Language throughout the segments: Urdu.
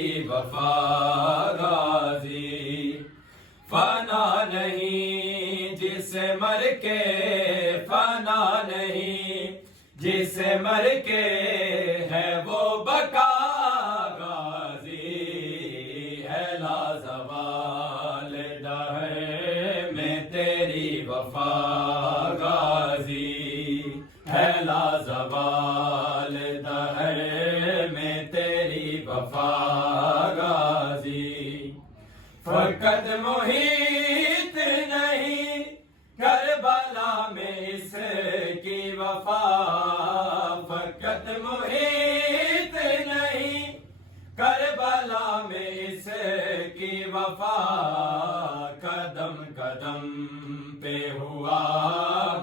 تیری وفا غازی، فنا نہیں جسے مر کے، فنا نہیں جسے مر کے ہے وہ بقا غازی، ہے لازوال دہر میں تیری وفا غازی، ہے لازوال دہر میں تیری وفا غازی، فقط محیط نہیں کربلا میں اس کی وفا، فقط محیط نہیں کربلا میں اس کی وفا، قدم قدم پہ ہوا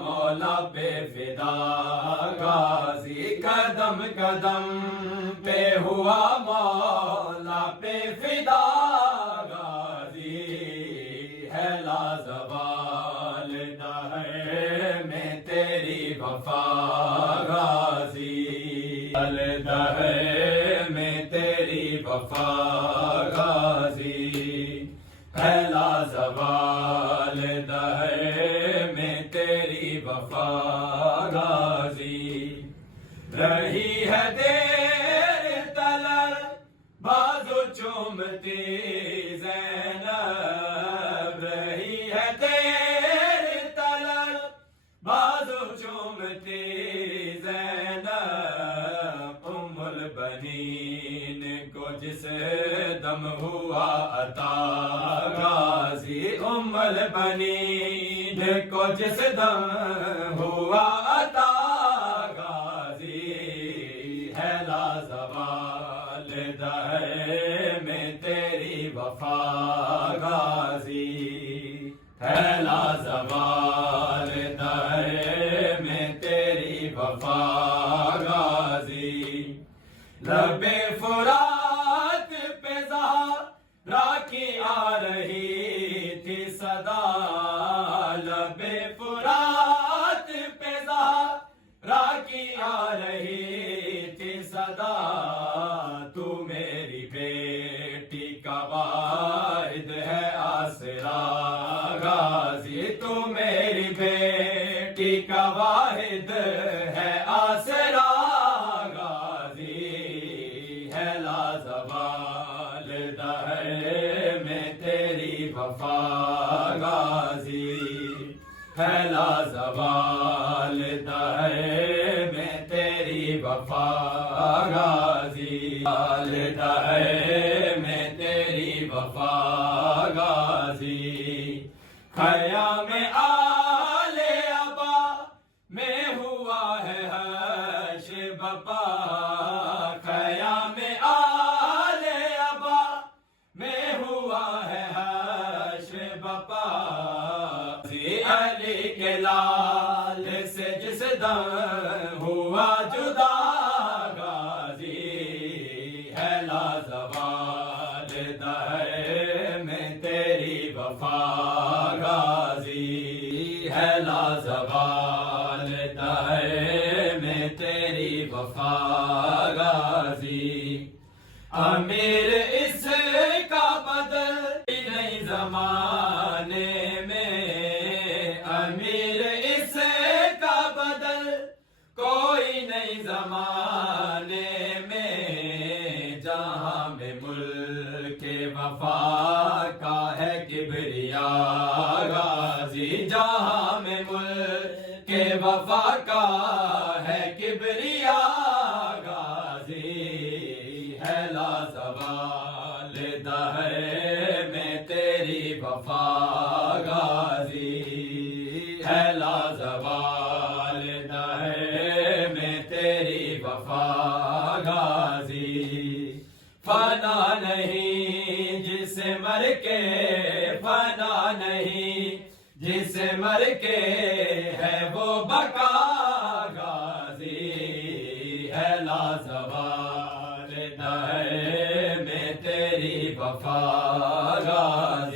مولا پہ فدا غازی، قدم قدم پہ ہوا مولا پہ فدا غازی، ہے لازوال دہر میں تیری وفا غازی، دہر میں تیری وفا غازی، ہے لازوال دہر میں تیری وفا غازی، رہی ہے دیر تلر بازو چومتی زینب، رہی ہے دیر تلر بازو چومتی زینب، ام البنین کو جس دم ہوا عطا غازی، ام البنین کو جس دم ہوا عطا غازی، ہے لازوال دہر میں تیری وفا غازی، ہے لازوال دہر میں تیری وفا غازی، لب فرات پہ زہرا کی آ رہی تھی صدا، لب فرات پہ زہرا کی آ رہی تھی صدا، تو میری بیٹی کا واحد ہے آسرا غازی، تو میری بیٹی کا واحد ہے آسرا غازی، ہے لازوال دہر میں تیری وفا غازی، ہے لازوال دہر میں تیری وفا غازی، لازوال دہر میں تیری وفا غازی، خیام آل ابا میں ہوا ہے حش بپا، خیام آل ابا میں ہوا ہے حش بپا، علی کے لال سے جس دم ہوا جدا غازی، ہے لازوال دہر میں تیری وفا غازی، ہے لازوال دہر میں تیری وفا غازی، امیر اس کا بدل نہیں زمانے میں، امیر اس کا بدل کوئی نہیں زمانے میں، جہاں میں ملک وفا کا ہے کبریا غازی، جہاں میں ملک وفا کا ہے کبریا غازی، ہے لازوال دہر میں تیری وفا غازی، ہے لازوال دہر میں تیری وفا غازی، فنا نہیں جسے مر کے، فنا نہیں جسے مر کے ہے وہ بقا غازی، ہے لازوال دہر میں تیری وفا غازی۔